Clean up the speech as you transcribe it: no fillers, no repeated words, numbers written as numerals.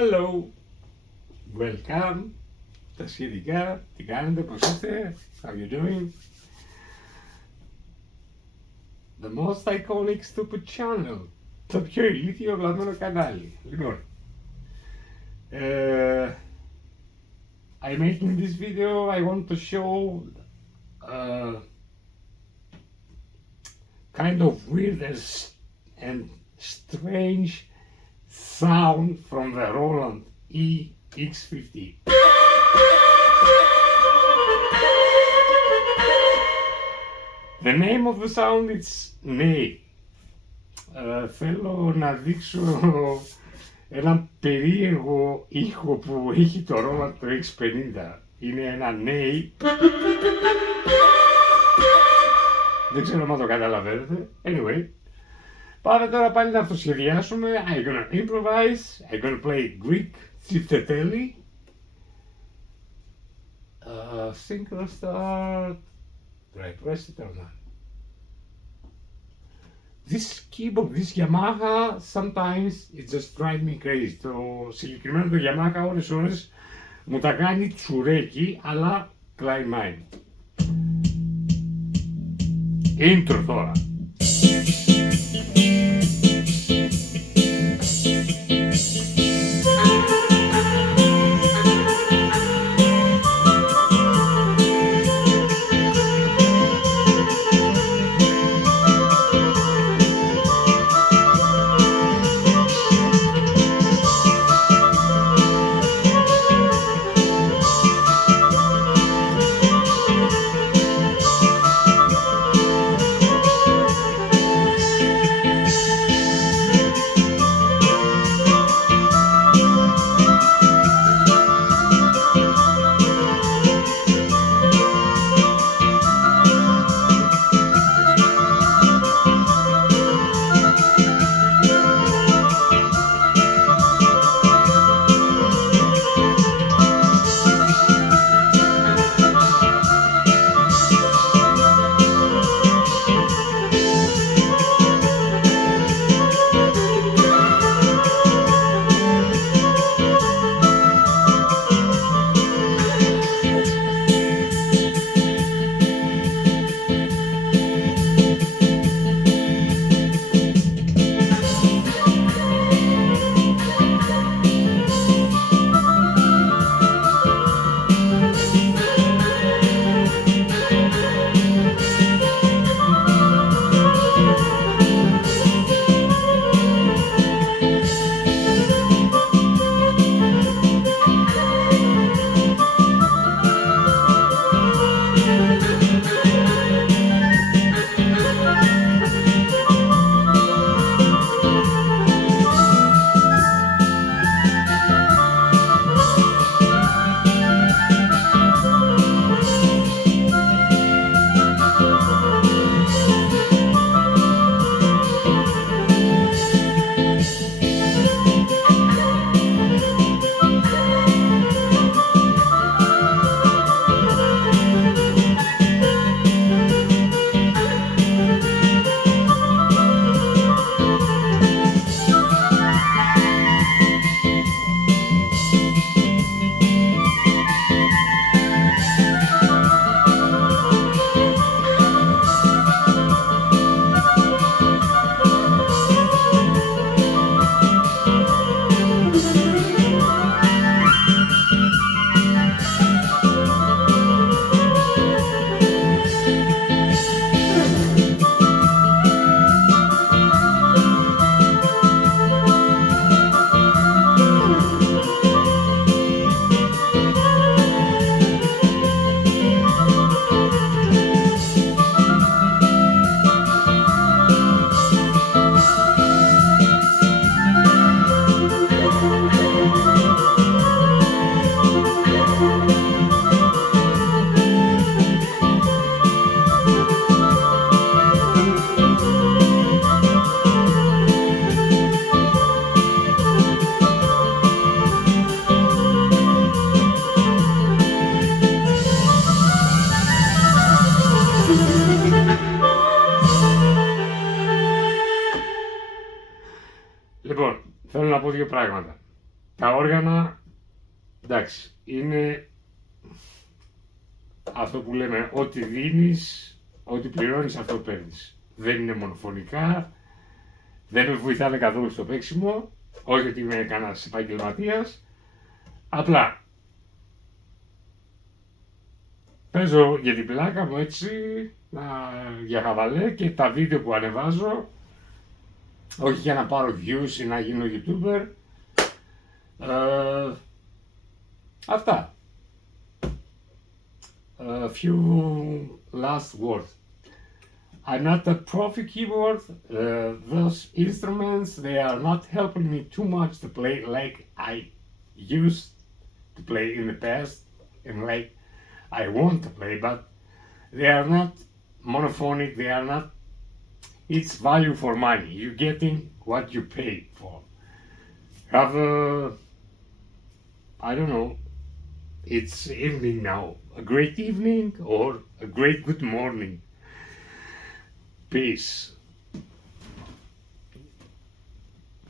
Hello, welcome, τα σχετικά, τι κάνετε, πώς είστε, how you doing? The most iconic stupid channel, το πιο ηλίθιο βλαμμένο κανάλι. Λοιπόν, I'm making this video, I want to show kind of weird and strange sound from the Roland EX50. The name of the sound is NEY. Θέλω να δείξω έναν περίεργο ήχο που έχει το Roland το X50. Είναι ένα NEY. Δεν ξέρω αν το καταλαβαίνετε. Anyway. Πάμε τώρα πάλι να αυτοσχεδιάσουμε. I'm gonna improvise. I'm gonna play Greek Τσιφτετέλη. Synchro start. Do I press it or not? This keyboard, this Yamaha, sometimes it just drives me crazy. Το συγκεκριμένο το Yamaha ώρες μου τα κάνει τσουρέκι, αλλά climb mine. Intro τώρα. Λοιπόν, θέλω να πω δύο πράγματα. Τα όργανα, εντάξει, είναι αυτό που λέμε, ό,τι δίνεις, ό,τι πληρώνεις, αυτό παίρνεις. Δεν είναι μονοφωνικά, δεν με βοηθάνε καθόλου στο παίξιμο, όχι ότι είμαι κανένας επαγγελματίας, απλά παίζω για την πλάκα μου έτσι, για χαβαλέ, και τα βίντεο που ανεβάζω, όχι για να πάρω views ή να γίνω YouTuber, αυτά. A few last words. I'm not a profi keyboard. Those instruments, they are not helping me too much to play like I used to play in the past and like I want to play, but they are not monophonic, they are not, it's value for money. You're getting what you pay for. Have a, I don't know, it's evening now. A great evening or a great good morning. Peace.